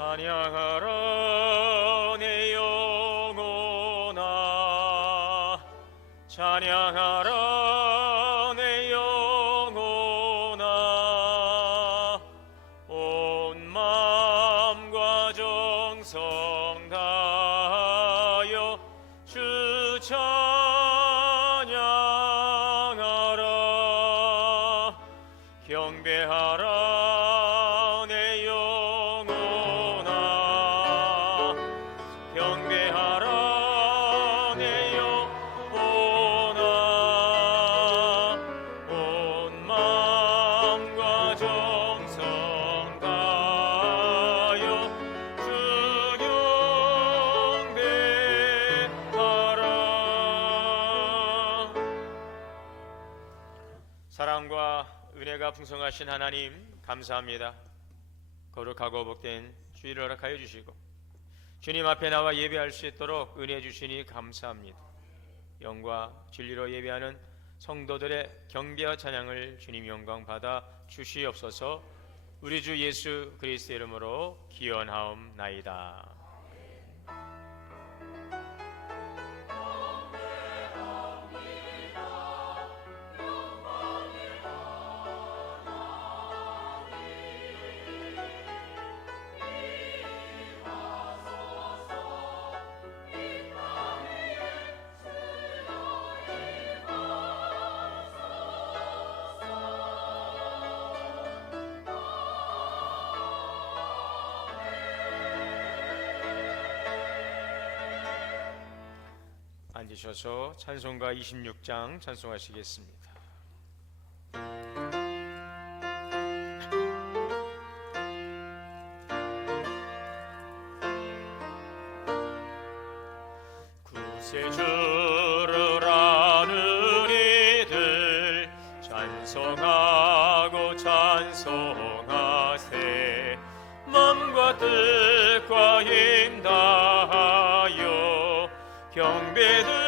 찬양하라 내 영혼아, 찬양하라 내 영혼아, 온 마음과 정성 다하여 주 찬양하라. 경배하라 내 영혼아, 경배하라 내 영혼아, 온 마음과 정성 다하여 주 경배하라. 사랑과 은혜가 풍성하신 하나님, 감사합니다. 거룩하고 복된 주일을 허락하여 주시고 주님 앞에 나와 예배할 수 있도록 은혜 주시니 감사합니다. 영과 진리로 예배하는 성도들의 경배와 찬양을 주님 영광 받아 주시옵소서. 우리 주 예수 그리스도의 이름으로 기원하옵나이다. 앉으셔서 찬송가 26장 찬송하시겠습니다. 구세주를 아는 이들 찬송하고 찬송하세. 맘과 뜻과 힘 다하여 경배드리세.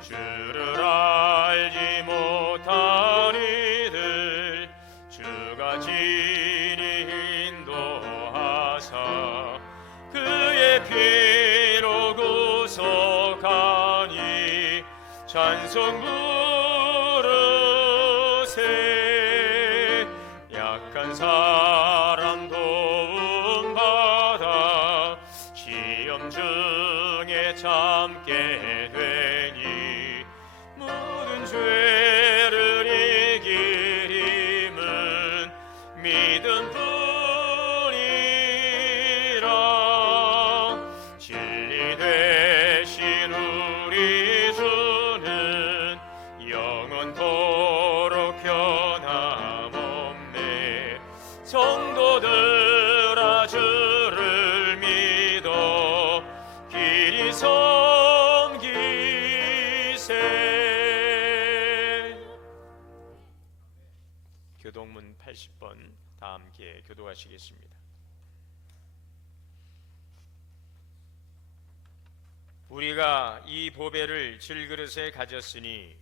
주를 알지 못한 이들 주가 진히 인도하사 그의 피로 구속하니 찬송 부르세. 약한 사람 도움 받아 시험 중에 참게 되니 모든 죄를 이길 힘은 믿음뿐이라. 진리 되신 우리 주는 영원토록 변함없네. 성도들아 주를 믿어 길이 섬기세. 교동문 80번 다 함께 교도하시겠습니다. 우리가 이 보배를 질그릇에 가졌으니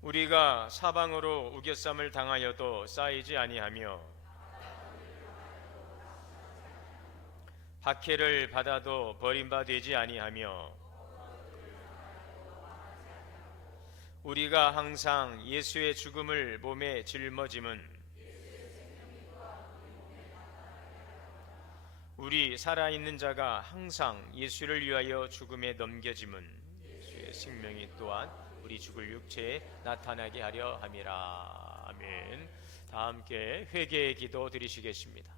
우리가 사방으로 우겨쌈을 당하여도 쌓이지 아니하며 박해를 받아도 버림받지 아니하며 우리가 항상 예수의 죽음을 몸에 짊어짐은 우리 살아있는 자가 항상 예수를 위하여 죽음에 넘겨짐은 예수의 생명이 또한 우리 죽을 육체에 나타나게 하려 함이라. 아멘. 다 함께 회개의 기도 드리시겠습니다.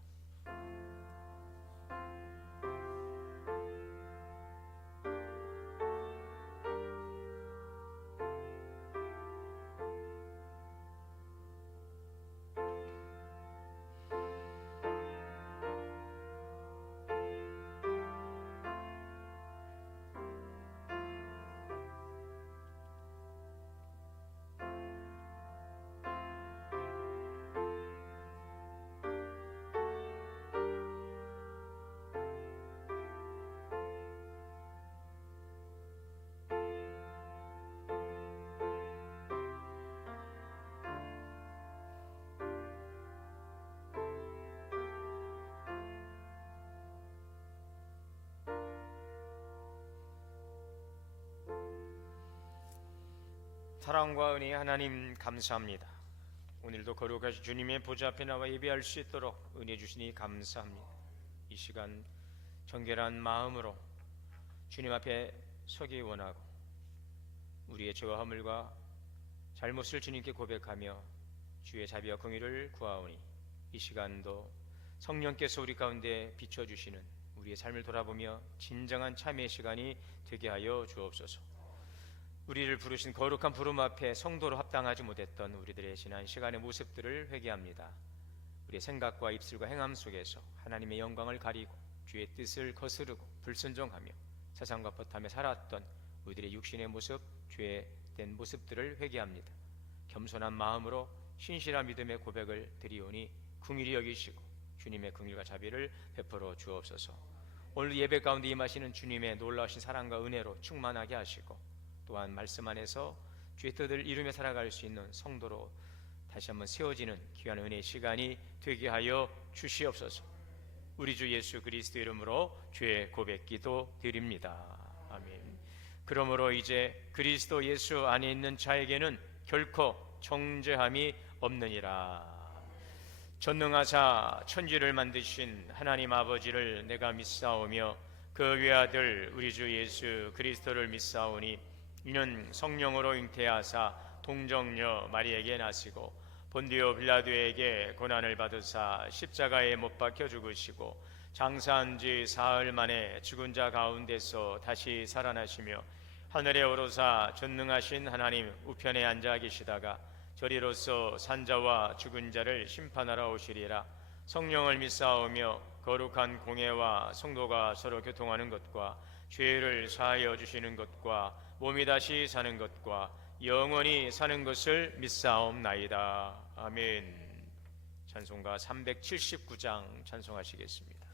사랑과 은혜의 하나님 감사합니다. 오늘도 거룩하신 주님의 보좌 앞에 나와 예배할 수 있도록 은혜 주시니 감사합니다. 이 시간 정결한 마음으로 주님 앞에 서기 원하고 우리의 죄와 허물과 잘못을 주님께 고백하며 주의 자비와 긍휼을 구하오니 이 시간도 성령께서 우리 가운데 비춰주시는 우리의 삶을 돌아보며 진정한 참회의 시간이 되게 하여 주옵소서. 우리를 부르신 거룩한 부름 앞에 성도로 합당하지 못했던 우리들의 지난 시간의 모습들을 회개합니다. 우리의 생각과 입술과 행함 속에서 하나님의 영광을 가리고 주의 뜻을 거스르고 불순종하며 세상과 벗하며 살았던 우리들의 육신의 모습, 죄된 모습들을 회개합니다. 겸손한 마음으로 신실한 믿음의 고백을 드리오니 긍휼히 여기시고 주님의 긍휼과 자비를 베풀어 주옵소서. 오늘 예배 가운데 임하시는 주님의 놀라우신 사랑과 은혜로 충만하게 하시고 또한 말씀 안에서 주의 뜻을 이루며 살아갈 수 있는 성도로 다시 한번 세워지는 귀한 은혜의 시간이 되게 하여 주시옵소서. 우리 주 예수 그리스도 이름으로 주의 고백 기도 드립니다. 아멘. 그러므로 이제 그리스도 예수 안에 있는 자에게는 결코 정죄함이 없느니라. 전능하사 천지를 만드신 하나님 아버지를 내가 믿사오며 그 외아들 우리 주 예수 그리스도를 믿사오니 이는 성령으로 잉태하사 동정녀 마리에게 나시고 본디오 빌라도에게 고난을 받으사 십자가에 못 박혀 죽으시고 장사한 지 사흘 만에 죽은 자 가운데서 다시 살아나시며 하늘에 오르사 전능하신 하나님 우편에 앉아 계시다가 저리로서 산자와 죽은 자를 심판하러 오시리라. 성령을 믿사오며 거룩한 공회와 성도가 서로 교통하는 것과 죄를 사하여 주시는 것과 몸이 다시 사는 것과 영원히 사는 것을 믿사옵나이다. 아멘. 찬송가 379장 찬송하시겠습니다.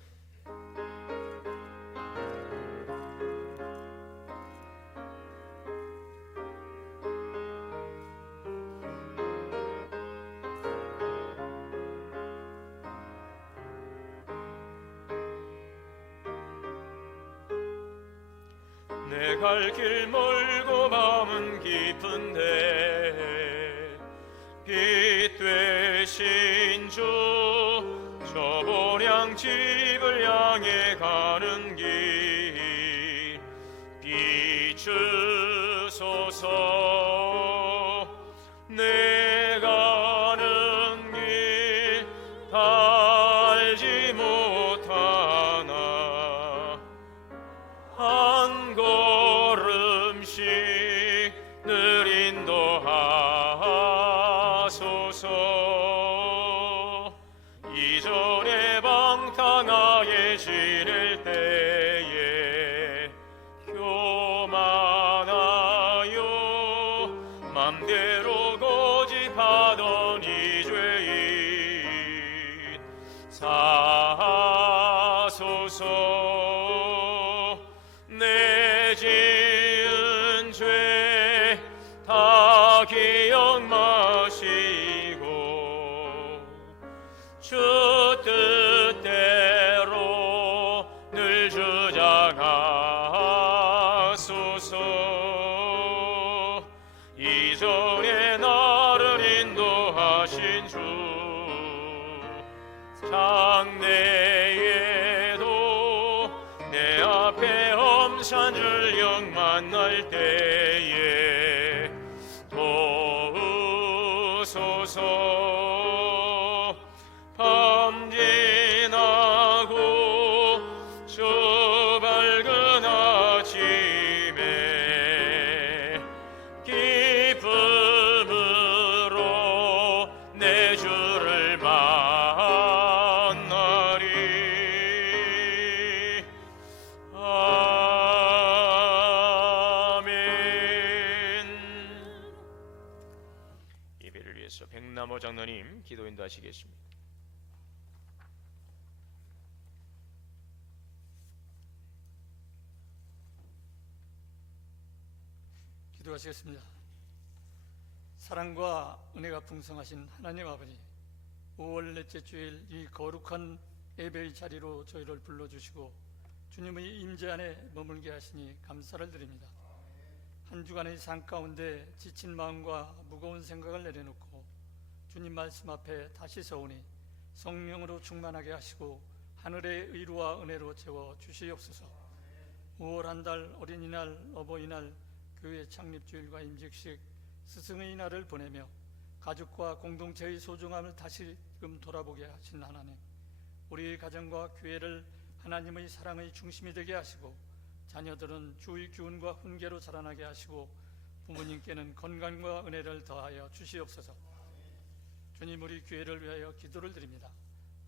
내 갈 길 멀고 마음은 깊은데 빛 되신 주 저 본향 집을 향해 가는 길 비추소서. 내 가는 길 달지 못하나 한 걸음씩 늘 인도하소서. 이전에 방탕하게 지낼 때에 교만하여 맘대로 고집하던 이 죄인 사소서. 내 지은 죄 다 기억 마시고 주 뜻대로 늘 주장하소서. 이전에 나를 인도하신 주 장래에도 내 앞에 험산 줄령 만날 때에 도우소서. 밤 지나고 저 밝은 아침에 기쁨으로 내 주를 만나리. 아멘. 예배를 위해서 백남호 장로님 기도 인도하시겠습니다. 기도하시겠습니다. 사랑과 은혜가 풍성하신 하나님 아버지, 5월 넷째 주일 이 거룩한 예배의 자리로 저희를 불러주시고 주님의 임재 안에 머물게 하시니 감사를 드립니다. 한 주간의 삶 가운데 지친 마음과 무거운 생각을 내려놓고 주님 말씀 앞에 다시 서오니 성령으로 충만하게 하시고 하늘의 의로와 은혜로 채워 주시옵소서. 5월 한 달 어린이날, 어버이날, 교회 창립주일과 임직식, 스승의 날을 보내며 가족과 공동체의 소중함을 다시금 돌아보게 하신 하나님, 우리의 가정과 교회를 하나님의 사랑의 중심이 되게 하시고 자녀들은 주의 기운과 훈계로 자라나게 하시고 부모님께는 건강과 은혜를 더하여 주시옵소서. 주님, 우리 교회를 위하여 기도를 드립니다.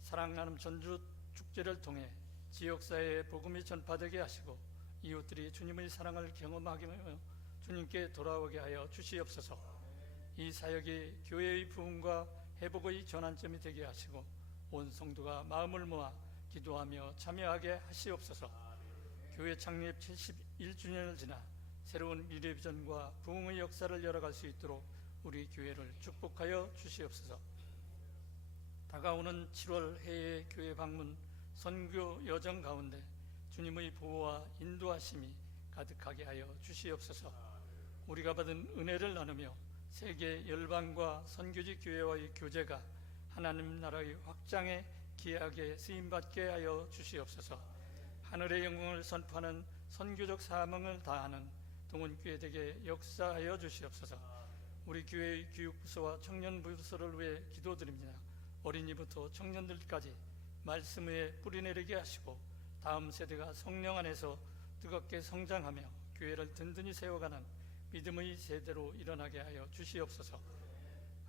사랑 나눔 전주 축제를 통해 지역사회에 복음이 전파되게 하시고 이웃들이 주님의 사랑을 경험하게 하며 주님께 돌아오게 하여 주시옵소서. 이 사역이 교회의 부흥과 회복의 전환점이 되게 하시고 온 성도가 마음을 모아 기도하며 참여하게 하시옵소서. 교회 창립 71주년을 지나 새로운 미래 비전과 부흥의 역사를 열어갈 수 있도록 우리 교회를 축복하여 주시옵소서. 다가오는 7월 해외 교회 방문 선교 여정 가운데 주님의 보호와 인도하심이 가득하게 하여 주시옵소서. 우리가 받은 은혜를 나누며 세계 열방과 선교지 교회와의 교제가 하나님 나라의 확장에 기하게 쓰임받게 하여 주시옵소서. 하늘의 영광을 선포하는 선교적 사명을 다하는 동원교회 되게 역사하여 주시옵소서. 우리 교회의 교육부서와 청년부서를 위해 기도드립니다. 어린이부터 청년들까지 말씀 위에 뿌리내리게 하시고 다음 세대가 성령 안에서 뜨겁게 성장하며 교회를 든든히 세워가는 믿음의 세대로 일어나게 하여 주시옵소서.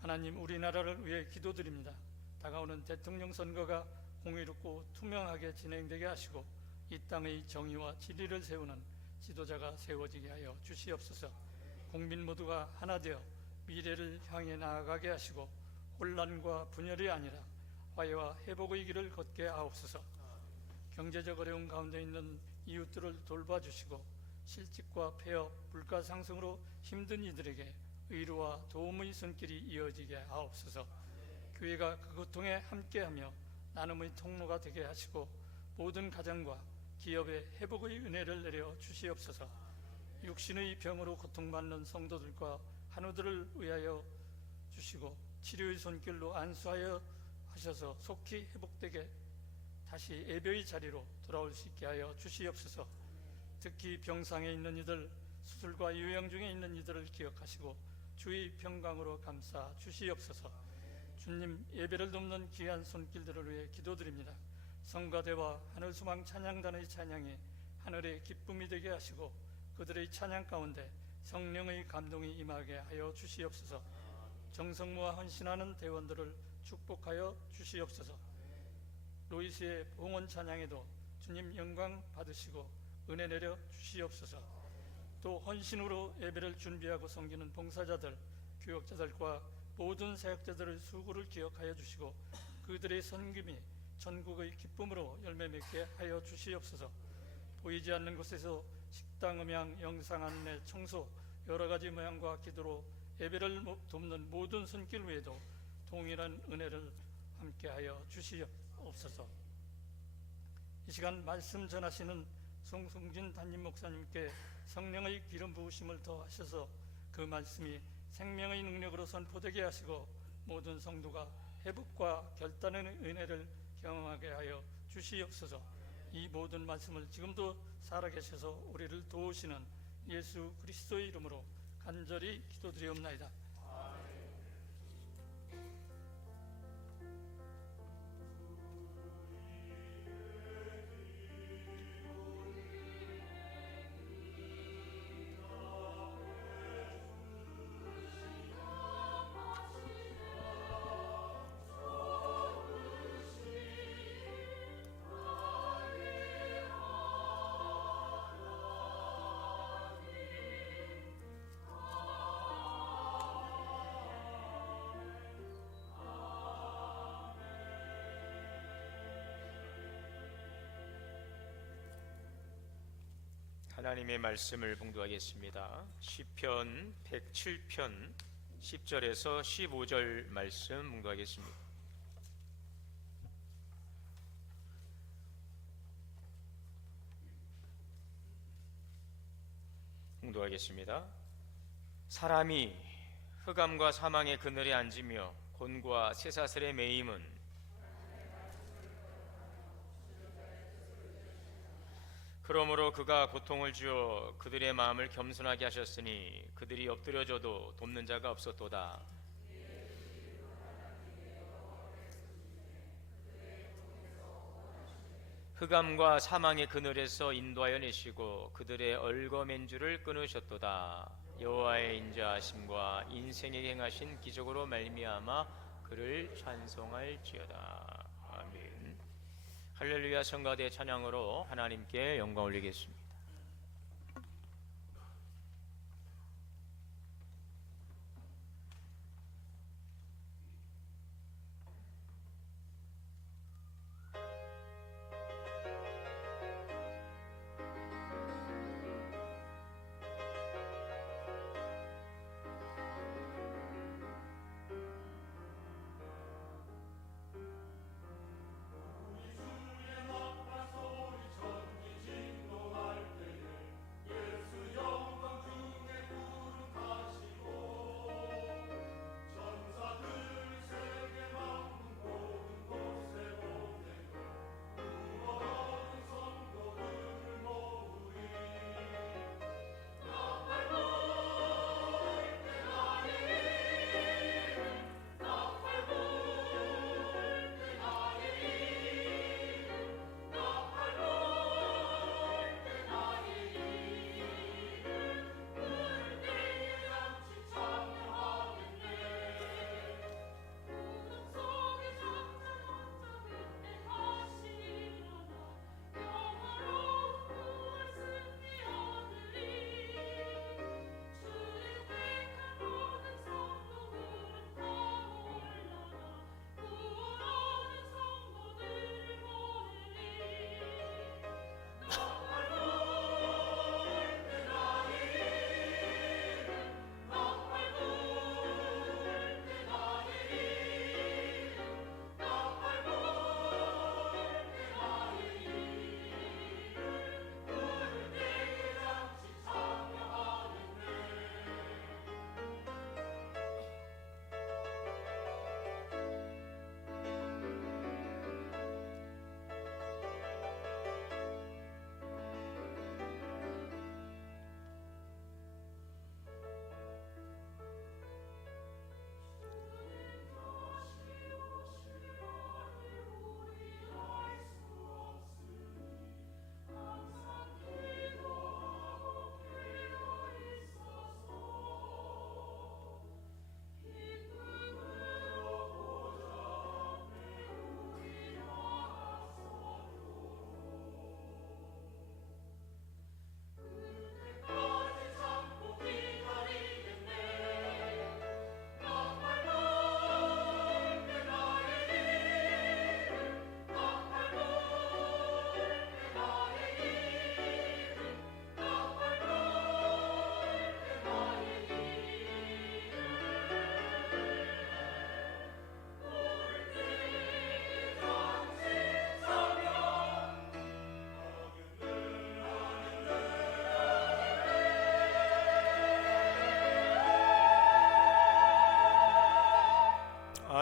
하나님, 우리나라를 위해 기도드립니다. 다가오는 대통령 선거가 공의롭고 투명하게 진행되게 하시고 이 땅의 정의와 진리를 세우는 지도자가 세워지게 하여 주시옵소서. 국민 모두가 하나 되어 미래를 향해 나아가게 하시고 혼란과 분열이 아니라 화해와 회복의 길을 걷게 하옵소서. 경제적 어려움 가운데 있는 이웃들을 돌봐주시고 실직과 폐업, 물가 상승으로 힘든 이들에게 의로와 도움의 손길이 이어지게 하옵소서. 교회가 그 고통에 함께하며 나눔의 통로가 되게 하시고 모든 가정과 기업에 회복의 은혜를 내려 주시옵소서. 육신의 병으로 고통받는 성도들과 한우들을 위하여 주시고 치료의 손길로 안수하여 하셔서 속히 회복되게 다시 예배의 자리로 돌아올 수 있게 하여 주시옵소서. 특히 병상에 있는 이들, 수술과 요양 중에 있는 이들을 기억하시고 주의 평강으로 감싸 주시옵소서. 주님, 예배를 돕는 귀한 손길들을 위해 기도드립니다. 성가대와 하늘소망 찬양단의 찬양이 하늘의 기쁨이 되게 하시고 그들의 찬양 가운데 성령의 감동이 임하게 하여 주시옵소서. 정성모아 헌신하는 대원들을 축복하여 주시옵소서. 로이스의 봉헌 찬양에도 주님 영광 받으시고 은혜 내려 주시옵소서. 또 헌신으로 예배를 준비하고 섬기는 봉사자들, 교역자들과 모든 사역자들의 수고를 기억하여 주시고 그들의 섬김이 전국의 기쁨으로 열매 맺게 하여 주시옵소서. 보이지 않는 곳에서 식당, 음향, 영상 안내, 청소 여러 가지 모양과 기도로 예배를 돕는 모든 손길 외에도 동일한 은혜를 함께하여 주시옵소서. 이 시간 말씀 전하시는 송승진 담임 목사님께 성령의 기름 부으심을 더하셔서 그 말씀이 생명의 능력으로 선포되게 하시고 모든 성도가 회복과 결단의 은혜를 경험하게 하여 주시옵소서. 이 모든 말씀을 지금도 살아계셔서 우리를 도우시는 예수 그리스도의 이름으로 간절히 기도드리옵나이다. 하나님의 말씀을 봉독하겠습니다. 시편 107편 10절에서 15절 말씀 봉독하겠습니다. 봉독하겠습니다. 사람이 흑암과 사망의 그늘에 앉으며 곤고와 쇠사슬에 매임은 그러므로 그가 고통을 주어 그들의 마음을 겸손하게 하셨으니 그들이 엎드려져도 돕는 자가 없었도다. 흑암과 사망의 그늘에서 인도하여 내시고 그들의 얼거맨줄을 끊으셨도다. 여호와의 인자하심과 인생에게 행하신 기적으로 말미암아 그를 찬송할지어다. 아멘. 할렐루야. 성가대 찬양으로 하나님께 영광 올리겠습니다.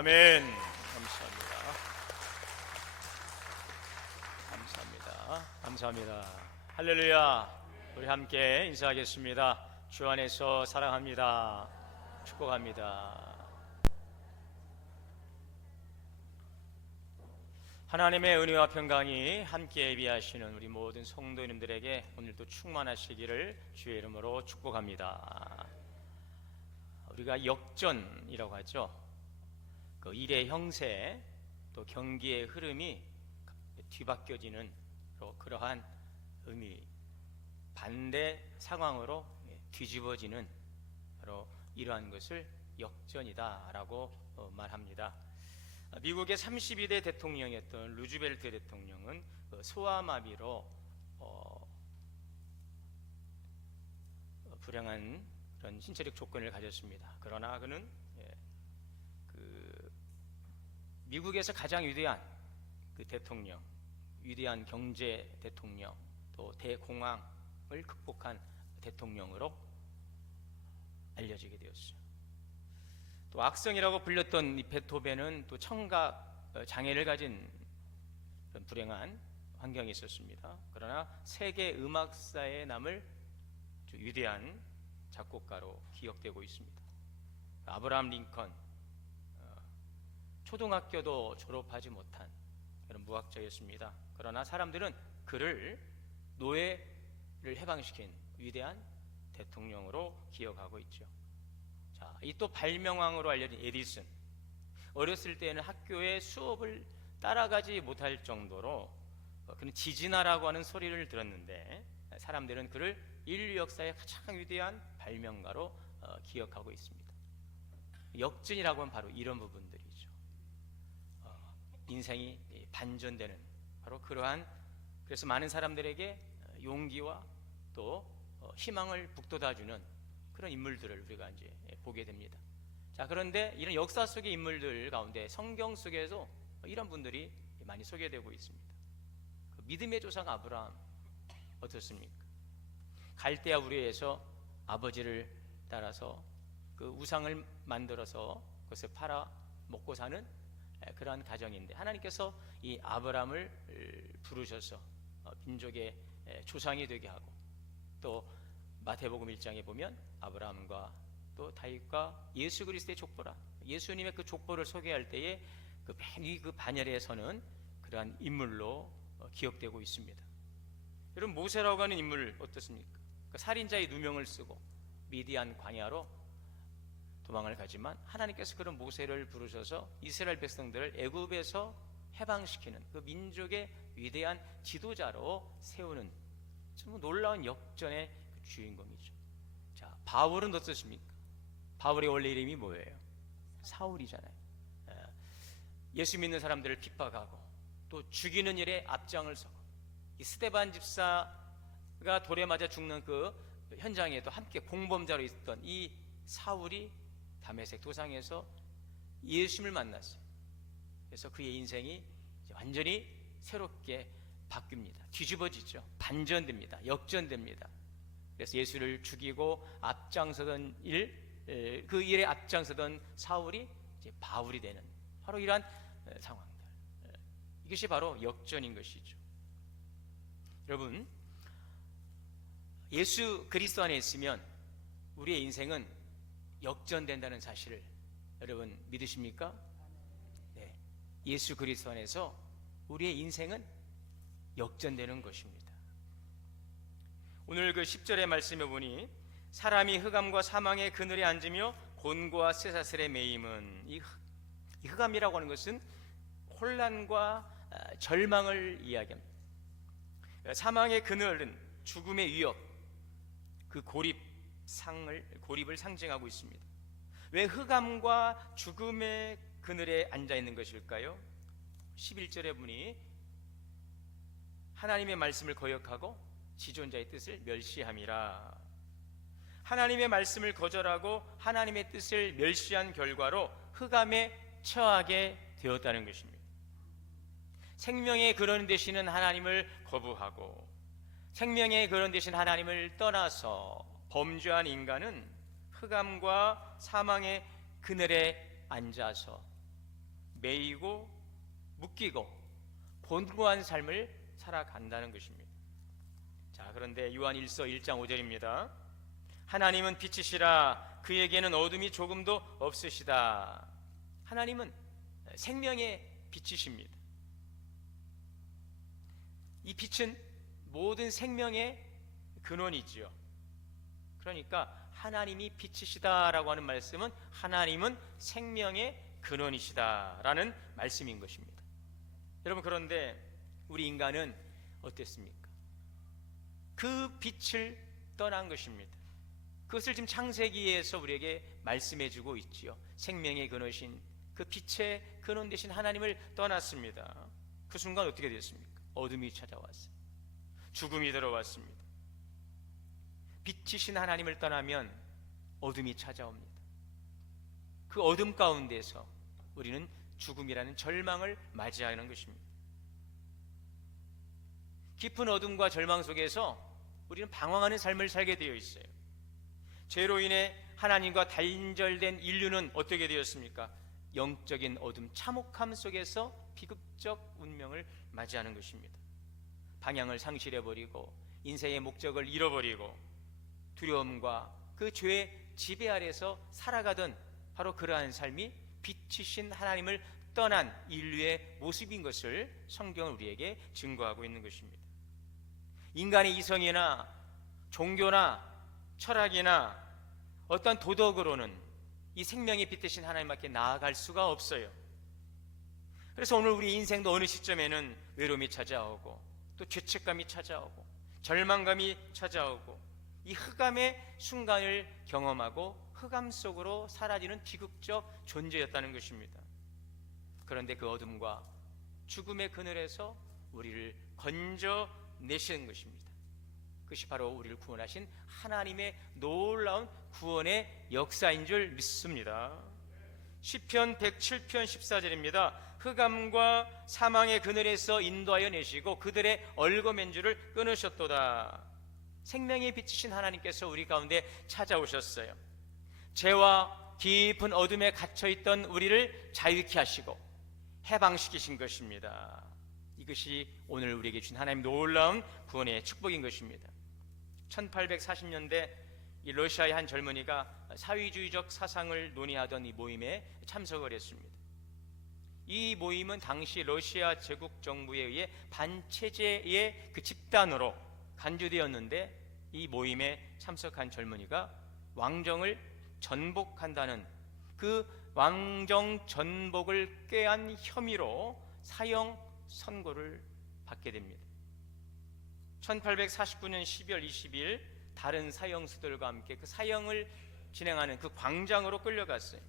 아멘. 감사합니다. 감사합니다. 감사합니다. 할렐루야. 우리 함께 인사하겠습니다. 주 안에서 사랑합니다. 축복합니다. 하나님의 은혜와 평강이 함께 예비하시는 우리 모든 성도님들에게 오늘도 충만하시기를 주의 이름으로 축복합니다. 우리가 역전이라고 하죠. 그 일의 형세 또 경기의 흐름이 뒤바뀌어지는 그러한 의미, 반대 상황으로 뒤집어지는 바로 이러한 것을 역전이다라고 말합니다. 미국의 32대 대통령이었던 루즈벨트 대통령은 소아마비로 불행한 그런 신체적 조건을 가졌습니다. 그러나 그는 미국에서 가장 위대한 그 대통령, 위대한 경제 대통령, 또 대공황을 극복한 대통령으로 알려지게 되었어요. 또 악성이라고 불렸던 이 베토벤은 또 청각 장애를 가진 그런 불행한 환경이 있었습니다. 그러나 세계 음악사에 남을 위대한 작곡가로 기억되고 있습니다. 아브라함 링컨, 초등학교도 졸업하지 못한 그런 무학자였습니다. 그러나 사람들은 그를 노예를 해방시킨 위대한 대통령으로 기억하고 있죠. 자, 이 또 발명왕으로 알려진 에디슨, 어렸을 때는 학교에 수업을 따라가지 못할 정도로 그는 지진아라고 하는 소리를 들었는데 사람들은 그를 인류 역사의 가장 위대한 발명가로 기억하고 있습니다. 역전이라고 하면 바로 이런 부분들이죠. 인생이 반전되는 바로 그러한, 그래서 많은 사람들에게 용기와 또 희망을 북돋아주는 그런 인물들을 우리가 이제 보게 됩니다. 자, 그런데 이런 역사 속의 인물들 가운데 성경 속에서 이런 분들이 많이 소개되고 있습니다. 그 믿음의 조상 아브라함 어떻습니까? 갈대아 우르에서 아버지를 따라서 그 우상을 만들어서 그것을 팔아 먹고 사는 그러한 가정인데, 하나님께서 이 아브라함을 부르셔서 민족의 조상이 되게 하고, 또 마태복음 1장에 보면 아브라함과 또 다윗과 예수 그리스도의 족보라, 예수님의 그 족보를 소개할 때에 그 맨 위 그 반열에 서는 그러한 인물로 기억되고 있습니다. 여러분, 모세라고 하는 인물 어떻습니까? 그 살인자의 누명을 쓰고 미디안 광야로 도망을 가지만 하나님께서 그런 모세를 부르셔서 이스라엘 백성들을 애굽에서 해방시키는 그 민족의 위대한 지도자로 세우는 정말 놀라운 역전의 그 주인공이죠. 자, 바울은 어떻습니까? 바울의 원래 이름이 뭐예요? 사울이잖아요. 예수 믿는 사람들을 핍박하고 또 죽이는 일에 앞장을 서고, 이 스데반 집사가 돌에 맞아 죽는 그 현장에도 함께 공범자로 있었던 이 사울이 다메섹 도상에서 예수님을 만났어요. 그래서 그의 인생이 완전히 새롭게 바뀝니다. 뒤집어지죠. 반전됩니다. 역전됩니다. 그래서 예수를 죽이고 앞장서던 그 일에 앞장서던 사울이 이제 바울이 되는 바로 이러한 상황들, 이것이 바로 역전인 것이죠. 여러분, 예수 그리스도 안에 있으면 우리의 인생은 역전된다는 사실을 여러분 믿으십니까? 네, 예수 그리스도 안에서 우리의 인생은 역전되는 것입니다. 오늘 그 10절의 말씀에 보니 사람이 흑암과 사망의 그늘에 앉으며 곤고와 쇠사슬에 매임은, 이 흑암이라고 하는 것은 혼란과 절망을 이야기합니다. 사망의 그늘은 죽음의 위협, 그 고립을 상징하고 있습니다. 왜 흑암과 죽음의 그늘에 앉아 있는 것일까요? 11절에 보니 하나님의 말씀을 거역하고 지존자의 뜻을 멸시함이라. 하나님의 말씀을 거절하고 하나님의 뜻을 멸시한 결과로 흑암에 처하게 되었다는 것입니다. 생명의 근원 되시는 하나님을 거부하고 생명의 근원 되신 하나님을 떠나서 범죄한 인간은 흑암과 사망의 그늘에 앉아서 매이고 묶이고 곤고한 삶을 살아간다는 것입니다. 자, 그런데 요한 1서 1장 5절입니다. 하나님은 빛이시라 그에게는 어둠이 조금도 없으시다. 하나님은 생명의 빛이십니다. 이 빛은 모든 생명의 근원이지요. 그러니까 하나님이 빛이시다라고 하는 말씀은 하나님은 생명의 근원이시다라는 말씀인 것입니다. 여러분, 그런데 우리 인간은 어땠습니까? 그 빛을 떠난 것입니다. 그것을 지금 창세기에서 우리에게 말씀해주고 있지요. 생명의 근원이신 그 빛의 근원 되신 하나님을 떠났습니다. 그 순간 어떻게 됐습니까? 어둠이 찾아왔어요. 죽음이 들어왔습니다. 빛이신 하나님을 떠나면 어둠이 찾아옵니다. 그 어둠 가운데서 우리는 죽음이라는 절망을 맞이하는 것입니다. 깊은 어둠과 절망 속에서 우리는 방황하는 삶을 살게 되어 있어요. 죄로 인해 하나님과 단절된 인류는 어떻게 되었습니까? 영적인 어둠, 참혹함 속에서 비극적 운명을 맞이하는 것입니다. 방향을 상실해버리고 인생의 목적을 잃어버리고 두려움과 그 죄의 지배 아래서 살아가던 바로 그러한 삶이 빛이신 하나님을 떠난 인류의 모습인 것을 성경은 우리에게 증거하고 있는 것입니다. 인간의 이성이나 종교나 철학이나 어떤 도덕으로는 이 생명의 빛 대신 하나님밖에 나아갈 수가 없어요. 그래서 오늘 우리 인생도 어느 시점에는 외로움이 찾아오고 또 죄책감이 찾아오고 절망감이 찾아오고 이 흑암의 순간을 경험하고 흑암 속으로 사라지는 비극적 존재였다는 것입니다. 그런데 그 어둠과 죽음의 그늘에서 우리를 건져내시는 것입니다. 그것이 바로 우리를 구원하신 하나님의 놀라운 구원의 역사인 줄 믿습니다. 시편 107편 14절입니다. 흑암과 사망의 그늘에서 인도하여 내시고 그들의 얼거맨줄을 끊으셨도다. 생명의 빛이신 하나님께서 우리 가운데 찾아오셨어요. 죄와 깊은 어둠에 갇혀있던 우리를 자유케 하시고 해방시키신 것입니다. 이것이 오늘 우리에게 주신 하나님 놀라운 구원의 축복인 것입니다. 1840년대 이 러시아의 한 젊은이가 사회주의적 사상을 논의하던 이 모임에 참석을 했습니다. 이 모임은 당시 러시아 제국 정부에 의해 반체제의 그 집단으로 간주되었는데 이 모임에 참석한 젊은이가 왕정을 전복한다는 그 왕정 전복을 꾀한 혐의로 사형 선고를 받게 됩니다. 1849년 12월 20일 다른 사형수들과 함께 그 사형을 진행하는 그 광장으로 끌려갔어요.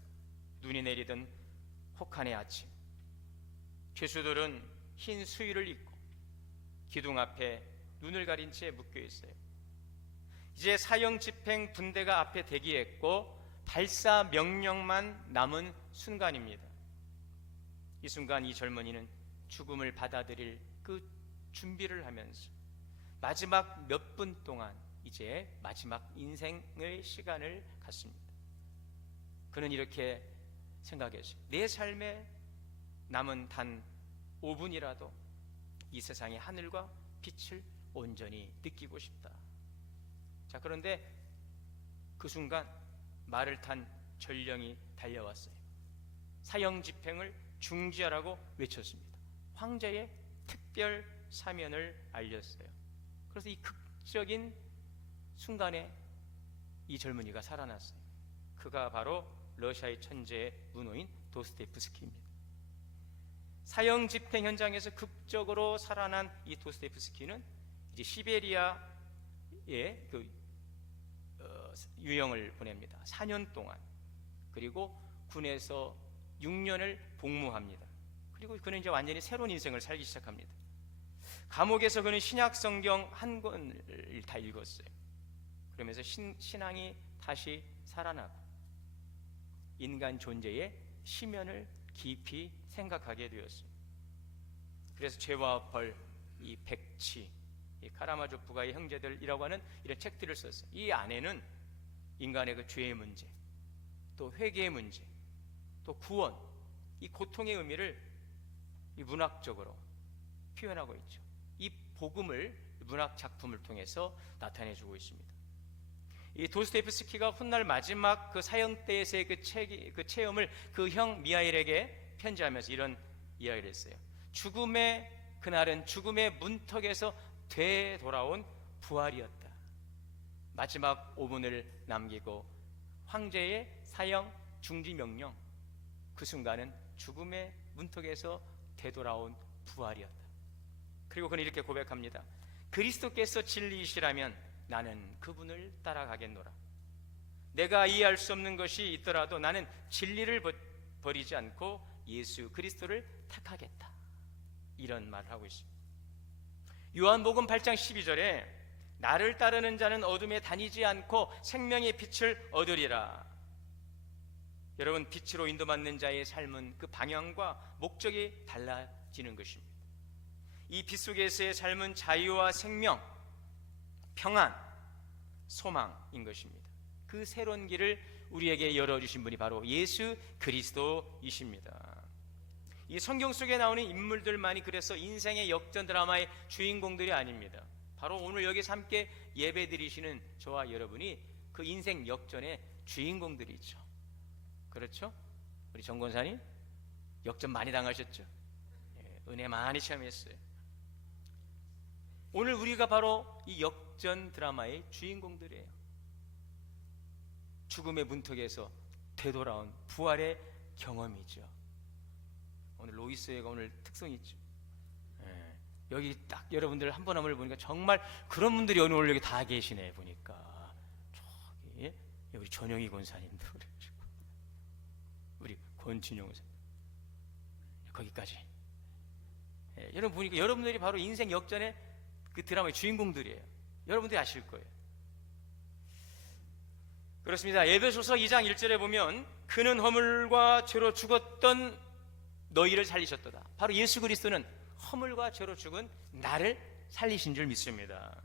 눈이 내리던 혹한의 아침, 죄수들은 흰 수의를 입고 기둥 앞에 눈을 가린 채 묶여 있어요. 이제 사형 집행 분대가 앞에 대기했고 발사 명령만 남은 순간입니다. 이 순간 이 젊은이는 죽음을 받아들일 그 준비를 하면서 마지막 몇 분 동안 이제 마지막 인생의 시간을 갖습니다. 그는 이렇게 생각했어요. 내 삶에 남은 단 5분이라도 이 세상의 하늘과 빛을 온전히 느끼고 싶다. 자, 그런데 그 순간 말을 탄 전령이 달려왔어요. 사형 집행을 중지하라고 외쳤습니다. 황제의 특별 사면을 알렸어요. 그래서 이 극적인 순간에 이 젊은이가 살아났어요. 그가 바로 러시아의 천재의 문호인 도스토옙스키입니다. 사형 집행 현장에서 극적으로 살아난 이 도스토옙스키는 이제 시베리아에 유형을 보냅니다. 4년 동안. 그리고 군에서 6년을 복무합니다. 그리고 그는 이제 완전히 새로운 인생을 살기 시작합니다. 감옥에서 그는 신약 성경 한 권을 다 읽었어요. 그러면서 신앙이 다시 살아나고 인간 존재의 심연을 깊이 생각하게 되었어요. 그래서 죄와 벌, 이 백치, 이 카라마조프가의 형제들이라고 하는 이런 책들을 썼어요. 이 안에는 인간의 그 죄의 문제, 또 회개의 문제, 또 구원, 이 고통의 의미를 이 문학적으로 표현하고 있죠. 이 복음을 문학 작품을 통해서 나타내주고 있습니다. 이 도스토옙스키가 훗날 마지막 그 사형 때에서의 그 체험을 그 형 미하일에게 편지하면서 이런 이야기를 했어요. 죽음의 그날은 죽음의 문턱에서 되돌아온 부활이었다. 마지막 5분을 남기고 황제의 사형 중지 명령, 그 순간은 죽음의 문턱에서 되돌아온 부활이었다. 그리고 그는 이렇게 고백합니다. 그리스도께서 진리이시라면 나는 그분을 따라가겠노라. 내가 이해할 수 없는 것이 있더라도 나는 진리를 버리지 않고 예수 그리스도를 택하겠다. 이런 말을 하고 있습니다. 요한복음 8장 12절에 나를 따르는 자는 어둠에 다니지 않고 생명의 빛을 얻으리라. 여러분, 빛으로 인도받는 자의 삶은 그 방향과 목적이 달라지는 것입니다. 이 빛 속에서의 삶은 자유와 생명, 평안, 소망인 것입니다. 그 새로운 길을 우리에게 열어주신 분이 바로 예수 그리스도이십니다. 이 성경 속에 나오는 인물들만이 그래서 인생의 역전 드라마의 주인공들이 아닙니다. 바로 오늘 여기서 함께 예배 드리시는 저와 여러분이 그 인생 역전의 주인공들이죠. 그렇죠? 우리 정 권사님 역전 많이 당하셨죠? 은혜 많이 체험했어요. 오늘 우리가 바로 이 역전 드라마의 주인공들이에요. 죽음의 문턱에서 되돌아온 부활의 경험이죠. 오늘 로이스회가 오늘 특성이 있죠. 여기 딱 여러분들 한 분 한 분을 보니까 정말 그런 분들이 오늘 여기 다 계시네. 보니까 저기 우리 전영희 권사님도 그러시고 우리 권진용 권사님 거기까지. 여러분 보니까 여러분들이 바로 인생 역전의 그 드라마의 주인공들이에요. 여러분들이 아실 거예요. 그렇습니다. 에베소서 2장 1절에 보면 그는 허물과 죄로 죽었던 너희를 살리셨도다. 바로 예수 그리스도는 허물과 죄로 죽은 나를 살리신 줄 믿습니다.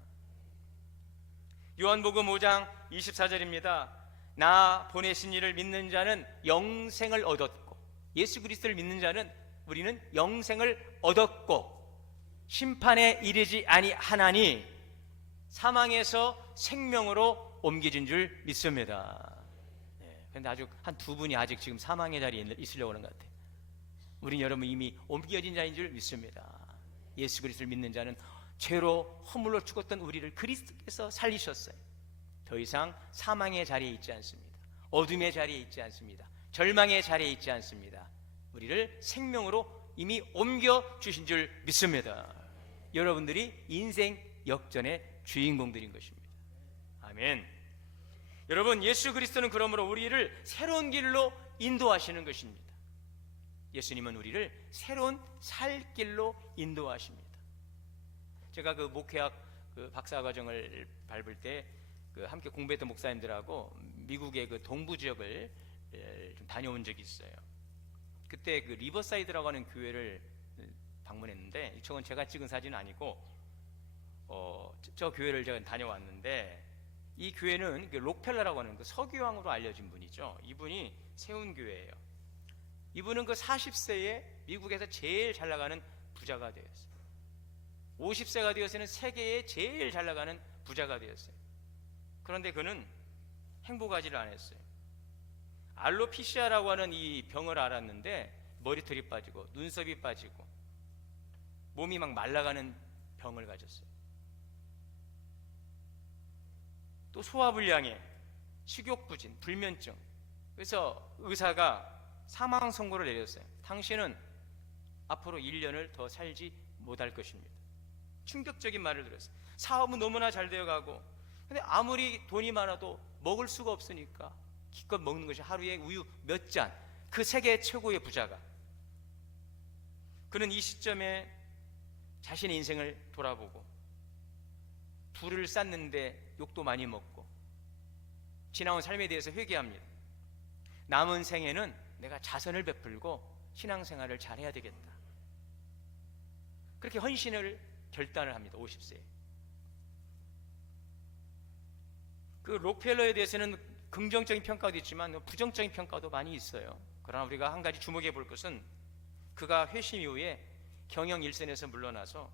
요한복음 5장 24절입니다. 나 보내신 이를 믿는 자는 영생을 얻었고, 예수 그리스도를 믿는 자는 우리는 영생을 얻었고 심판에 이르지 아니하나니 사망에서 생명으로 옮겨진 줄 믿습니다. 그런데 아주 한 두 분이 아직 지금 사망의 자리에 있으려고 하는 것 같아요. 우린 여러분 이미 옮겨진 자인 줄 믿습니다. 예수 그리스도를 믿는 자는 죄로 허물로 죽었던 우리를 그리스도께서 살리셨어요. 더 이상 사망의 자리에 있지 않습니다. 어둠의 자리에 있지 않습니다. 절망의 자리에 있지 않습니다. 우리를 생명으로 이미 옮겨주신 줄 믿습니다. 여러분들이 인생 역전의 주인공들인 것입니다. 아멘. 여러분, 예수 그리스도는 그러므로 우리를 새로운 길로 인도하시는 것입니다. 예수님은 우리를 새로운 살 길로 인도하십니다. 제가 그 목회학 그 박사과정을 밟을 때 그 함께 공부했던 목사님들하고 미국의 그 동부 지역을 좀 다녀온 적이 있어요. 그때 그 리버사이드라고 하는 교회를 방문했는데, 저건 제가 찍은 사진은 아니고 저 교회를 제가 다녀왔는데, 이 교회는 그 록펠러라고 하는 그 석유왕으로 알려진 분이죠. 이분이 세운 교회예요. 이분은 그 40세에 미국에서 제일 잘 나가는 부자가 되었어요. 50세가 되어서는 세계에 제일 잘 나가는 부자가 되었어요. 그런데 그는 행복하지를 않았어요. 알로피시아라고 하는 이 병을 앓았는데 머리털이 빠지고 눈썹이 빠지고 몸이 막 말라가는 병을 가졌어요. 또 소화불량에 식욕부진, 불면증. 그래서 의사가 사망 선고를 내렸어요. 당신은 앞으로 1년을 더 살지 못할 것입니다. 충격적인 말을 들었어요. 사업은 너무나 잘 되어가고, 근데 아무리 돈이 많아도 먹을 수가 없으니까 기껏 먹는 것이 하루에 우유 몇 잔. 그 세계 최고의 부자가, 그는 이 시점에 자신의 인생을 돌아보고 부를 쌓는데 욕도 많이 먹고 지나온 삶에 대해서 회개합니다. 남은 생에는 내가 자선을 베풀고 신앙생활을 잘해야 되겠다. 그렇게 헌신을 결단을 합니다. 50세에. 그 록펠러에 대해서는 긍정적인 평가도 있지만 부정적인 평가도 많이 있어요. 그러나 우리가 한 가지 주목해 볼 것은, 그가 회심 이후에 경영 일선에서 물러나서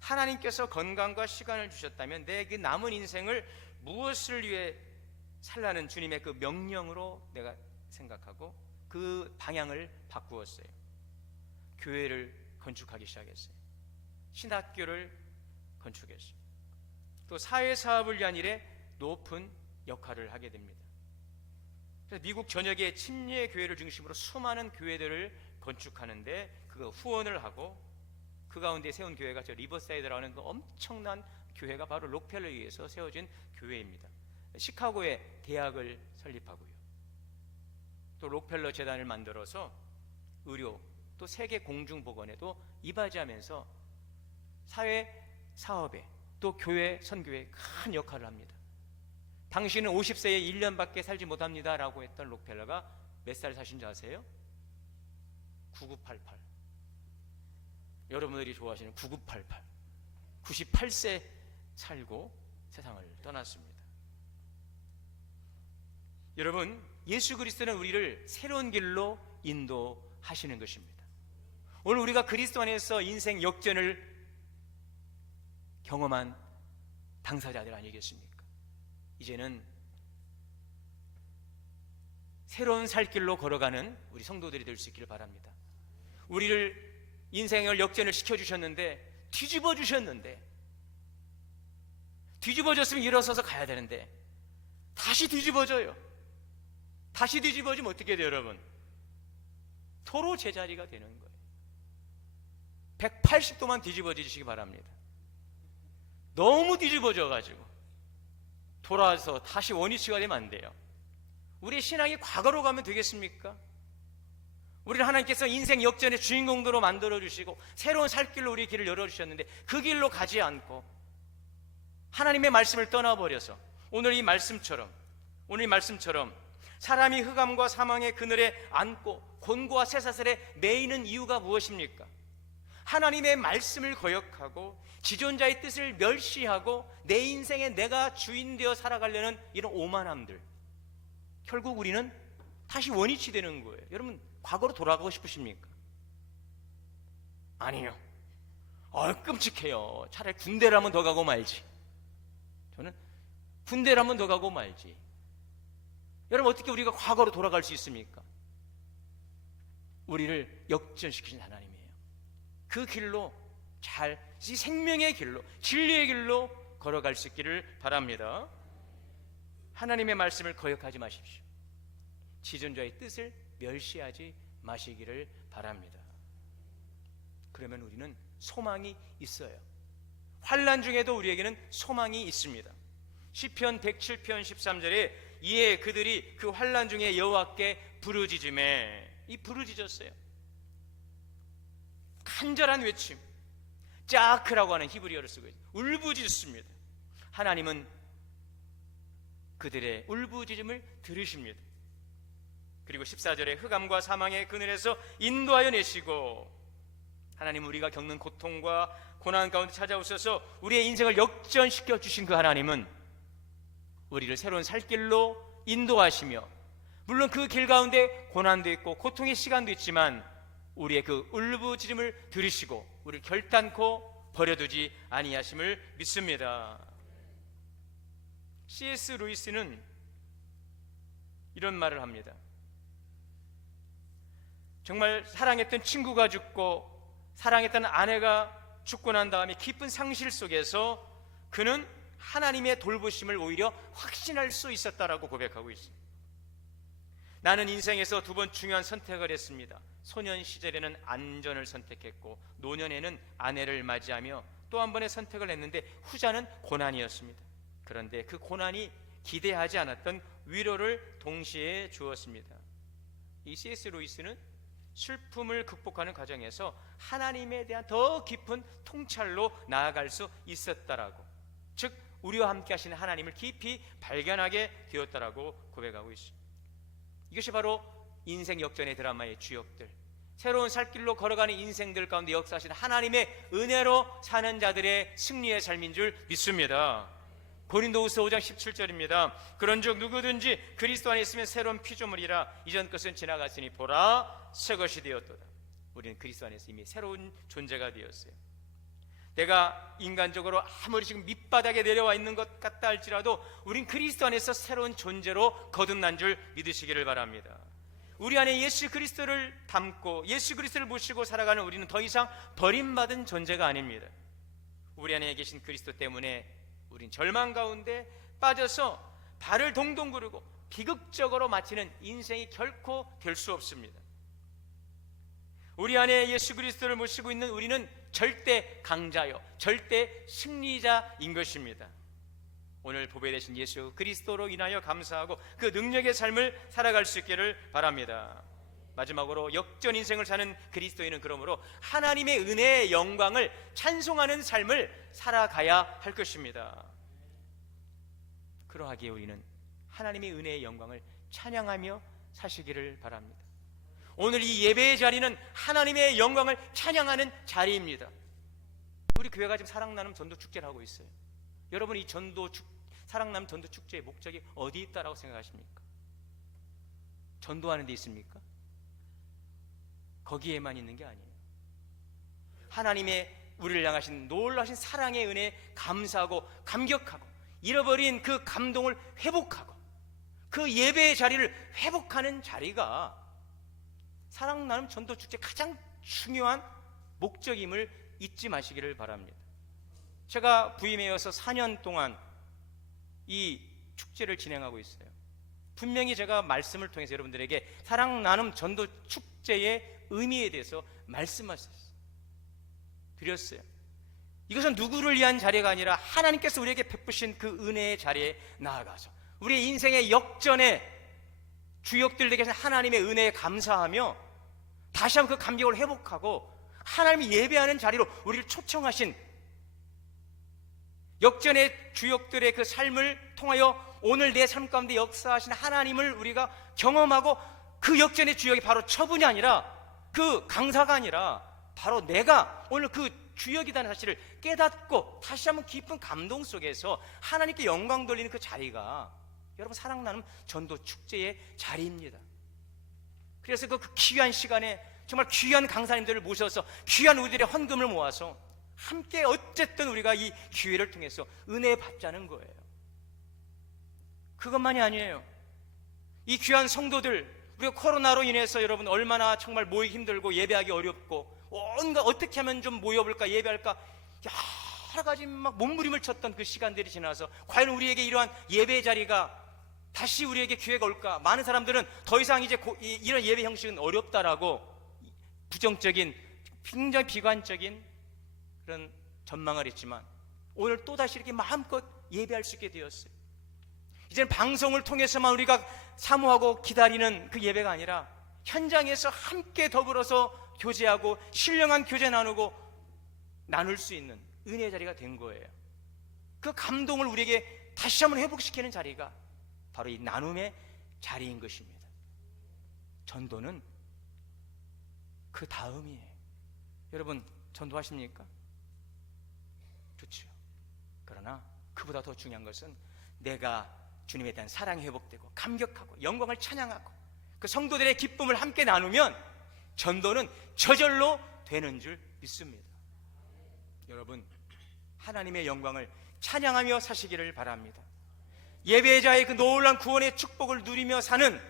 하나님께서 건강과 시간을 주셨다면 내 그 남은 인생을 무엇을 위해 살라는 주님의 그 명령으로 내가 생각하고 그 방향을 바꾸었어요. 교회를 건축하기 시작했어요. 신학교를 건축했어요. 또 사회사업을 위한 일에 높은 역할을 하게 됩니다. 그래서 미국 전역의 침례 교회를 중심으로 수많은 교회들을 건축하는데 그 후원을 하고, 그 가운데 세운 교회가 저 리버사이드라는 그 엄청난 교회가 바로 록펠러에 의해서 세워진 교회입니다. 시카고에 대학을 설립하고요. 또 록펠러 재단을 만들어서 의료, 또 세계 공중보건에도 이바지하면서 사회 사업에 또 교회 선교에 큰 역할을 합니다. 당신은 50세에 1년밖에 살지 못합니다 라고 했던 록펠러가 몇 살 사신 줄 아세요? 9988. 여러분들이 좋아하시는 9988. 98세 살고 세상을 떠났습니다. 여러분, 예수 그리스도는 우리를 새로운 길로 인도하시는 것입니다. 오늘 우리가 그리스도 안에서 인생 역전을 경험한 당사자들 아니겠습니까? 이제는 새로운 살 길로 걸어가는 우리 성도들이 될 수 있기를 바랍니다. 우리를 인생을 역전을 시켜주셨는데, 뒤집어 주셨는데, 뒤집어졌으면 일어서서 가야 되는데 다시 뒤집어져요. 다시 뒤집어지면 어떻게 돼요, 여러분? 도로 제자리가 되는 거예요. 180도만 뒤집어지시기 바랍니다. 너무 뒤집어져가지고 돌아와서 다시 원위치가 되면 안 돼요. 우리의 신앙이 과거로 가면 되겠습니까? 우리는 하나님께서 인생 역전의 주인공으로 만들어주시고 새로운 살 길로 우리의 길을 열어주셨는데 그 길로 가지 않고 하나님의 말씀을 떠나버려서 오늘 이 말씀처럼 사람이 흑암과 사망의 그늘에 앉고 곤고와 쇠사슬에 매이는 이유가 무엇입니까? 하나님의 말씀을 거역하고 지존자의 뜻을 멸시하고 내 인생에 내가 주인 되어 살아가려는 이런 오만함들, 결국 우리는 다시 원위치 되는 거예요. 여러분, 과거로 돌아가고 싶으십니까? 아니요. 끔찍해요. 차라리 군대를 한번 더 가고 말지. 저는 군대를 한번 더 가고 말지. 여러분, 어떻게 우리가 과거로 돌아갈 수 있습니까? 우리를 역전시키신 하나님이에요. 그 길로 이 생명의 길로, 진리의 길로 걸어갈 수 있기를 바랍니다. 하나님의 말씀을 거역하지 마십시오. 지존자의 뜻을 멸시하지 마시기를 바랍니다. 그러면 우리는 소망이 있어요. 환난 중에도 우리에게는 소망이 있습니다. 시편 107편 13절에 이에 그들이 그 환난 중에 여호와께 부르짖음에, 이 부르짖었어요. 간절한 외침, 짜크라고 하는 히브리어를 쓰고 있어요. 울부짖습니다. 하나님은 그들의 울부짖음을 들으십니다. 그리고 14절에 흑암과 사망의 그늘에서 인도하여 내시고, 하나님, 우리가 겪는 고통과 고난 가운데 찾아오셔서 우리의 인생을 역전시켜 주신 그 하나님은 우리를 새로운 살길로 인도하시며, 물론 그 길 가운데 고난도 있고 고통의 시간도 있지만 우리의 그 울부짖음을 들으시고 우리를 결단코 버려두지 아니하심을 믿습니다. C.S. 루이스는 이런 말을 합니다. 정말 사랑했던 친구가 죽고 사랑했던 아내가 죽고 난 다음에 깊은 상실 속에서 그는 하나님의 돌보심을 오히려 확신할 수 있었다라고 고백하고 있습니다. 나는 인생에서 두 번 중요한 선택을 했습니다. 소년 시절에는 안전을 선택했고 노년에는 아내를 맞이하며 또 한 번의 선택을 했는데 후자는 고난이었습니다. 그런데 그 고난이 기대하지 않았던 위로를 동시에 주었습니다. 이 C.S. 루이스는 슬픔을 극복하는 과정에서 하나님에 대한 더 깊은 통찰로 나아갈 수 있었다라고, 즉 우리와 함께 하시는 하나님을 깊이 발견하게 되었다라고 고백하고 있습니다. 이것이 바로 인생 역전의 드라마의 주역들, 새로운 살길로 걸어가는 인생들 가운데 역사하시는 하나님의 은혜로 사는 자들의 승리의 삶인 줄 믿습니다. 고린도후서 5장 17절입니다. 그런즉 누구든지 그리스도 안에 있으면 새로운 피조물이라, 이전 것은 지나갔으니 보라 새 것이 되었도다. 우리는 그리스도 안에서 이미 새로운 존재가 되었어요. 내가 인간적으로 아무리 지금 밑바닥에 내려와 있는 것 같다 할지라도 우린 그리스도 안에서 새로운 존재로 거듭난 줄 믿으시기를 바랍니다. 우리 안에 예수 그리스도를 담고 예수 그리스도를 모시고 살아가는 우리는 더 이상 버림받은 존재가 아닙니다. 우리 안에 계신 그리스도 때문에 우린 절망 가운데 빠져서 발을 동동 구르고 비극적으로 마치는 인생이 결코 될 수 없습니다. 우리 안에 예수 그리스도를 모시고 있는 우리는 절대 강자요, 절대 승리자인 것입니다. 오늘 보배되신 예수 그리스도로 인하여 감사하고 그 능력의 삶을 살아갈 수 있기를 바랍니다. 마지막으로 역전 인생을 사는 그리스도인은 그러므로 하나님의 은혜의 영광을 찬송하는 삶을 살아가야 할 것입니다. 그러하기에 우리는 하나님의 은혜의 영광을 찬양하며 사시기를 바랍니다. 오늘 이 예배의 자리는 하나님의 영광을 찬양하는 자리입니다. 우리 교회가 지금 사랑나눔 전도 축제를 하고 있어요. 여러분, 이 사랑나눔 전도 축제의 목적이 어디 있다라고 생각하십니까? 전도하는 데 있습니까? 거기에만 있는 게 아니에요. 하나님의 우리를 향하신 놀라신 사랑의 은혜에 감사하고 감격하고 잃어버린 그 감동을 회복하고 그 예배의 자리를 회복하는 자리가 사랑 나눔 전도 축제 가장 중요한 목적임을 잊지 마시기를 바랍니다. 제가 부임에 이어서 4년 동안 이 축제를 진행하고 있어요. 분명히 제가 말씀을 통해서 여러분들에게 사랑 나눔 전도 축제의 의미에 대해서 말씀하셨어요. 드렸어요. 이것은 누구를 위한 자리가 아니라 하나님께서 우리에게 베푸신 그 은혜의 자리에 나아가서 우리의 인생의 역전의 주역들에게 계신 하나님의 은혜에 감사하며 다시 한번 그 감격을 회복하고 하나님이 예배하는 자리로 우리를 초청하신 역전의 주역들의 그 삶을 통하여 오늘 내 삶 가운데 역사하신 하나님을 우리가 경험하고 그 역전의 주역이 바로 처분이 아니라 그 강사가 아니라 바로 내가 오늘 그 주역이라는 사실을 깨닫고 다시 한번 깊은 감동 속에서 하나님께 영광 돌리는 그 자리가 여러분 사랑 나눔 전도 축제의 자리입니다. 그래서 그 귀한 시간에 정말 귀한 강사님들을 모셔서 귀한 우리들의 헌금을 모아서 함께 어쨌든 우리가 이 기회를 통해서 은혜 받자는 거예요. 그것만이 아니에요. 이 귀한 성도들, 우리가 코로나로 인해서 여러분 얼마나 정말 모이기 힘들고 예배하기 어렵고 온갖 어떻게 하면 좀 모여볼까 예배할까 여러 가지 막 몸부림을 쳤던 그 시간들이 지나서 과연 우리에게 이러한 예배 자리가 다시 우리에게 기회가 올까? 많은 사람들은 더 이상 이제 이런 예배 형식은 어렵다라고 부정적인 굉장히 비관적인 그런 전망을 했지만 오늘 또다시 이렇게 마음껏 예배할 수 있게 되었어요. 이제는 방송을 통해서만 우리가 사모하고 기다리는 그 예배가 아니라 현장에서 함께 더불어서 교제하고 신령한 교제 나누고 나눌 수 있는 은혜의 자리가 된 거예요. 그 감동을 우리에게 다시 한번 회복시키는 자리가 바로 이 나눔의 자리인 것입니다. 전도는 그 다음이에요. 여러분 전도하십니까? 좋죠. 그러나 그보다 더 중요한 것은 내가 주님에 대한 사랑이 회복되고 감격하고 영광을 찬양하고 그 성도들의 기쁨을 함께 나누면 전도는 저절로 되는 줄 믿습니다. 여러분 하나님의 영광을 찬양하며 사시기를 바랍니다. 예배자의 그 놀라운 구원의 축복을 누리며 사는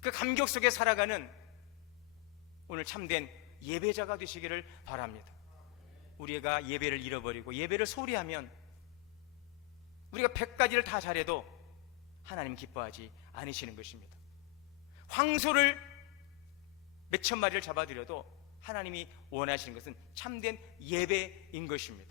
그 감격 속에 살아가는 오늘 참된 예배자가 되시기를 바랍니다. 우리가 예배를 잃어버리고 예배를 소홀히 하면 우리가 100가지를 다 잘해도 하나님 기뻐하지 않으시는 것입니다. 황소를 몇천 마리를 잡아들여도 하나님이 원하시는 것은 참된 예배인 것입니다.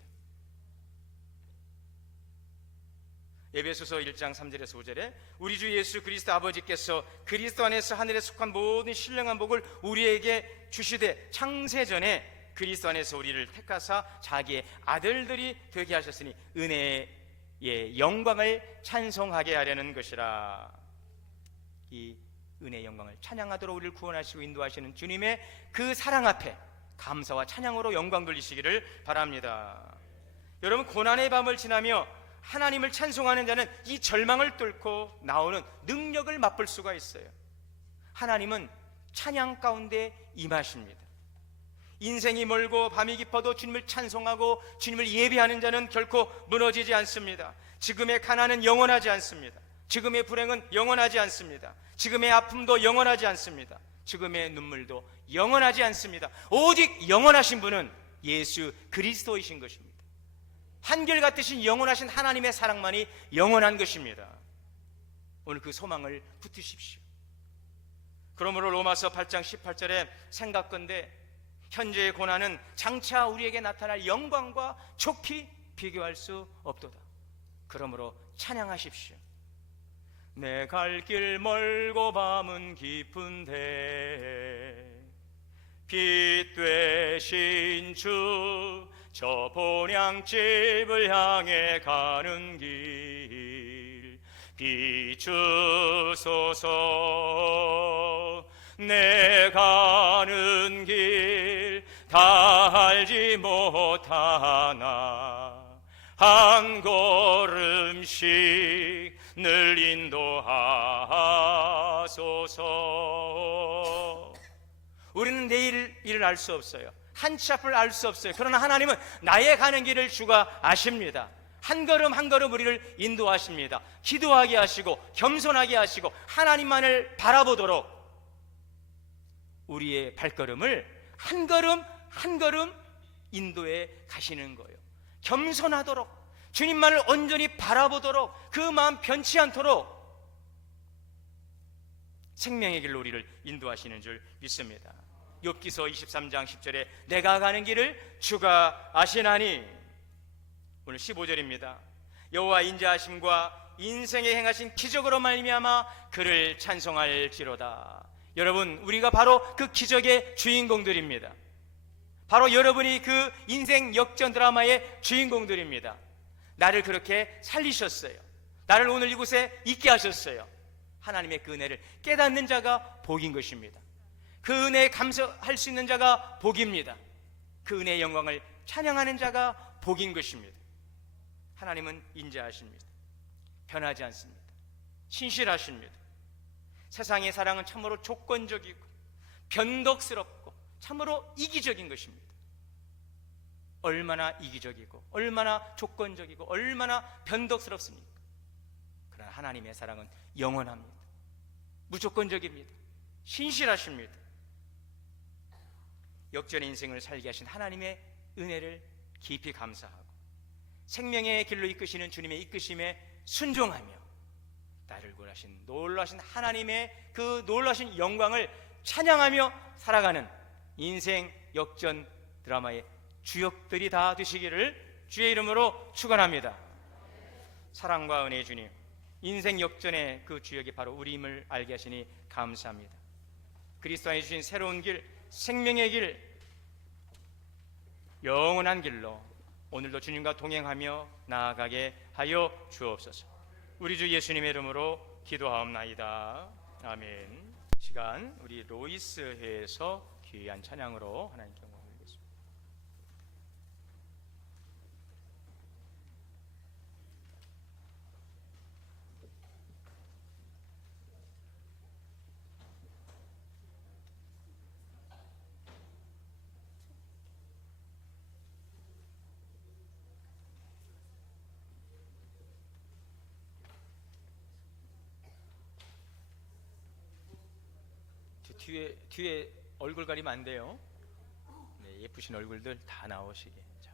에베소서 1장 3절에서 5절에 우리 주 예수 그리스도 아버지께서 그리스도 안에서 하늘에 속한 모든 신령한 복을 우리에게 주시되 창세전에 그리스도 안에서 우리를 택하사 자기의 아들들이 되게 하셨으니 은혜의 영광을 찬송하게 하려는 것이라. 이 은혜의 영광을 찬양하도록 우리를 구원하시고 인도하시는 주님의 그 사랑 앞에 감사와 찬양으로 영광 돌리시기를 바랍니다. 여러분 고난의 밤을 지나며 하나님을 찬송하는 자는 이 절망을 뚫고 나오는 능력을 맛볼 수가 있어요. 하나님은 찬양 가운데 임하십니다. 인생이 멀고 밤이 깊어도 주님을 찬송하고 주님을 예배하는 자는 결코 무너지지 않습니다. 지금의 가난은 영원하지 않습니다. 지금의 불행은 영원하지 않습니다. 지금의 아픔도 영원하지 않습니다. 지금의 눈물도 영원하지 않습니다. 오직 영원하신 분은 예수 그리스도이신 것입니다. 한결같으신 영원하신 하나님의 사랑만이 영원한 것입니다. 오늘 그 소망을 붙드십시오. 그러므로 로마서 8장 18절에 생각건대 현재의 고난은 장차 우리에게 나타날 영광과 좋게 비교할 수 없도다. 그러므로 찬양하십시오. 내 갈 길 멀고 밤은 깊은데 빛 되신 주 저 본향집을 향해 가는 길 비추소서. 내 가는 길 다 알지 못하나 한 걸음씩 늘 인도하소서. 우리는 내일 일을 알 수 없어요. 한 치 앞을 알 수 없어요. 그러나 하나님은 나의 가는 길을 주가 아십니다. 한 걸음 한 걸음 우리를 인도하십니다. 기도하게 하시고 겸손하게 하시고 하나님만을 바라보도록 우리의 발걸음을 한 걸음 한 걸음 인도해 가시는 거예요. 겸손하도록, 주님만을 온전히 바라보도록, 그 마음 변치 않도록 생명의 길로 우리를 인도하시는 줄 믿습니다. 욥기서 23장 10절에 내가 가는 길을 주가 아시나니, 오늘 15절입니다. 여호와 인자하심과 인생에 행하신 기적으로 말미암아 그를 찬송할지로다. 여러분, 우리가 바로 그 기적의 주인공들입니다. 바로 여러분이 그 인생 역전 드라마의 주인공들입니다. 나를 그렇게 살리셨어요. 나를 오늘 이곳에 있게 하셨어요. 하나님의 그 은혜를 깨닫는 자가 복인 것입니다. 그 은혜에 감사할 수 있는 자가 복입니다. 그 은혜의 영광을 찬양하는 자가 복인 것입니다. 하나님은 인자하십니다. 변하지 않습니다. 신실하십니다. 세상의 사랑은 참으로 조건적이고 변덕스럽고 참으로 이기적인 것입니다. 얼마나 이기적이고 얼마나 조건적이고 얼마나 변덕스럽습니까? 그러나 하나님의 사랑은 영원합니다. 무조건적입니다. 신실하십니다. 역전의 인생을 살게 하신 하나님의 은혜를 깊이 감사하고 생명의 길로 이끄시는 주님의 이끄심에 순종하며 나를 구하신 놀라신 하나님의 그 놀라신 영광을 찬양하며 살아가는 인생 역전 드라마의 주역들이 다 되시기를 주의 이름으로 축원합니다. 사랑과 은혜의 주님, 인생 역전의 그 주역이 바로 우리임을 알게 하시니 감사합니다. 그리스도 안에 주신 새로운 길, 생명의 길, 영원한 길로 오늘도 주님과 동행하며 나아가게 하여 주옵소서. 우리 주 예수님의 이름으로 기도하옵나이다. 아멘. 이 시간 우리 로이스회에서 귀한 찬양으로 하나님께 영광 올리겠습니다. 뒤에 얼굴 가리면 안 돼요. 네, 예쁘신 얼굴들 다 나오시게. 자.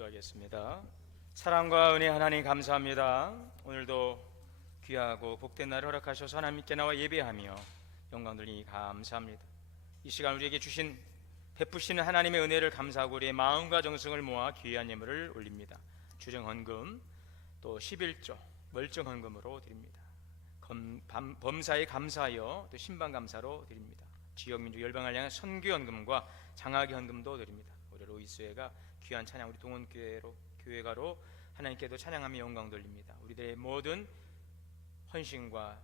기도하겠습니다. 사랑과 은혜 하나님 감사합니다. 오늘도 귀하고 복된 날을 허락하셔서 하나님께 나와 예배하며 영광 돌리니 감사합니다. 이 시간 우리에게 주신 베푸시는 하나님의 은혜를 감사하고 우리의 마음과 정성을 모아 귀한 예물을 올립니다. 주정헌금 또 11조 멀정헌금으로 드립니다. 범사에 감사하여 또 신방감사로 드립니다. 지역민족 열방을 향한 선교헌금과 장학의 헌금도 드립니다. 우리 로이스회가 귀한 찬양 우리 동원교회가로 하나님께도 찬양하며 영광 돌립니다. 우리들의 모든 헌신과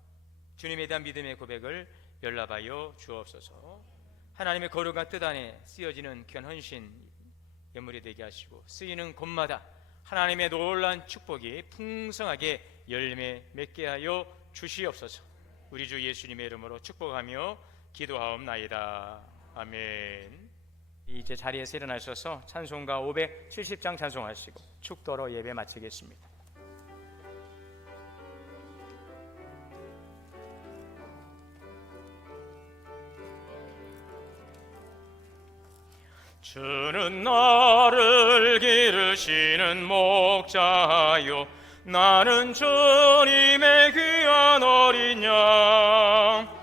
주님에 대한 믿음의 고백을 연락하여 주옵소서. 하나님의 거룩한 뜻 안에 쓰여지는 귀한 헌신 예물이 되게 하시고 쓰이는 곳마다 하나님의 놀라운 축복이 풍성하게 열매 맺게 하여 주시옵소서. 우리 주 예수님의 이름으로 축복하며 기도하옵나이다. 아멘. 이제 자리에서 일어나셔서 찬송가 570장 찬송하시고 축도로 예배 마치겠습니다. 주는 나를 기르시는 목자요 나는 주님의 귀한 어린 양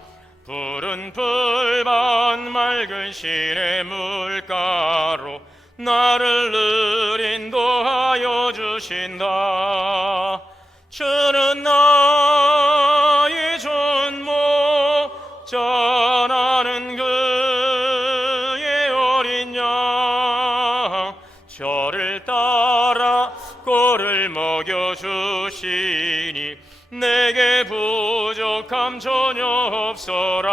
푸른 풀밭 맑은 시내 물가로 나를 늘 인도하여 주신다. 주는 나의 좋은 목자 나는 그의 어린 양 저를 따라 꼴을 먹여주시니 내게 부족함 전혀 없어라.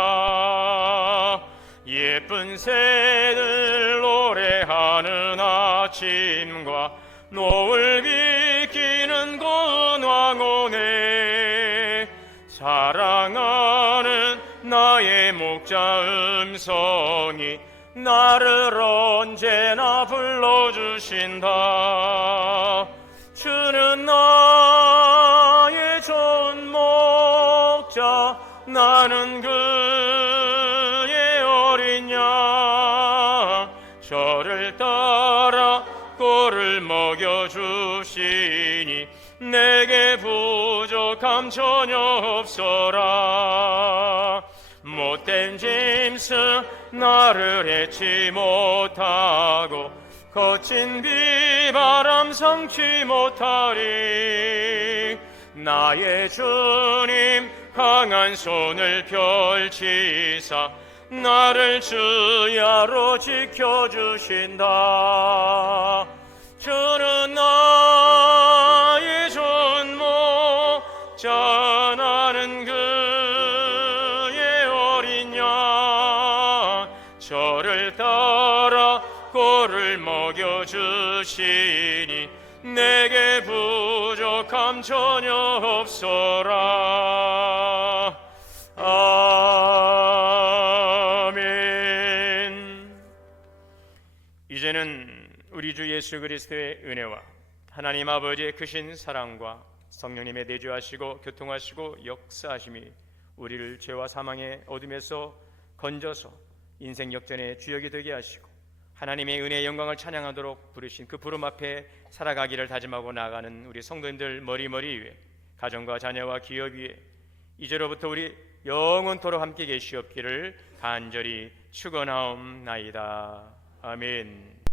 예쁜 새들 노래하는 아침과 노을 비키는 고운 황혼에 사랑하는 나의 목자 음성이 나를 언제나 불러주신다. 주는 나의 좋은 목자 나는 그의 어린 양 저를 따라 꼴을 먹여주시니 내게 부족함 전혀 없어라. 못된 짐승 나를 해치 못하고 거친 비바람 성치 못하리. 나의 주님 강한 손을 펼치사 나를 주야로 지켜주신다. 주는 나의 좋은 목자 나는 그의 어린 양 저를 따라 꼴을 먹여주시니 내게 부족함 전혀 없어라. 아멘. 이제는 우리 주 예수 그리스도의 은혜와 하나님 아버지의 크신 사랑과 성령님의 내주하시고 교통하시고 역사하심이 우리를 죄와 사망의 어둠에서 건져서 인생 역전의 주역이 되게 하시고 하나님의 은혜의 영광을 찬양하도록 부르신 그 부름 앞에 살아가기를 다짐하고 나아가는 우리 성도님들 머리머리 위에 가정과 자녀와 기업 위에 이제로부터 우리 영원토록 함께 계시옵기를 간절히 축원하옵나이다. 아멘.